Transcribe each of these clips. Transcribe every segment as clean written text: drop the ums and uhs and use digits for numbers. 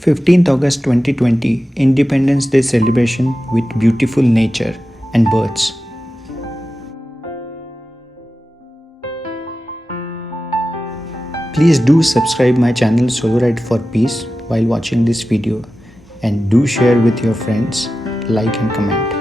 15th August 2020 Independence Day celebration with beautiful nature and birds. Please do subscribe my channel Solo Ride for Peace while watching this video, and do share with your friends, like and comment.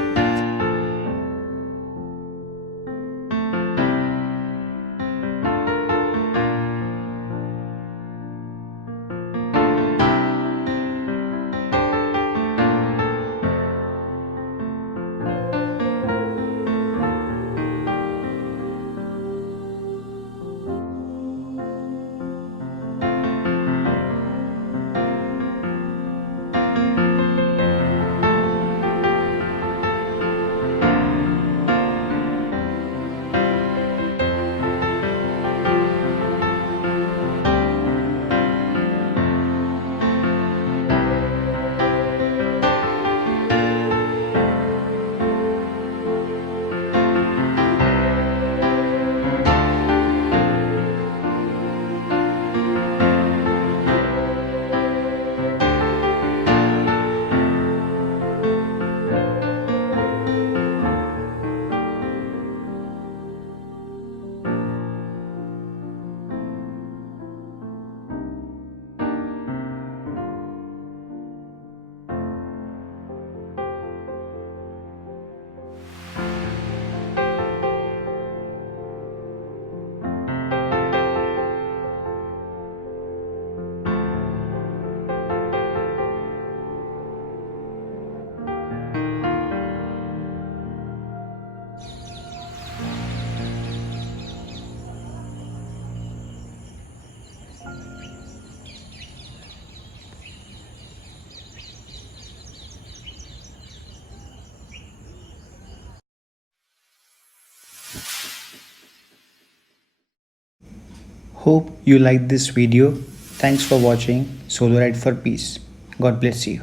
Hope you liked this video. Thanks for watching Solo Ride for Peace. God bless you.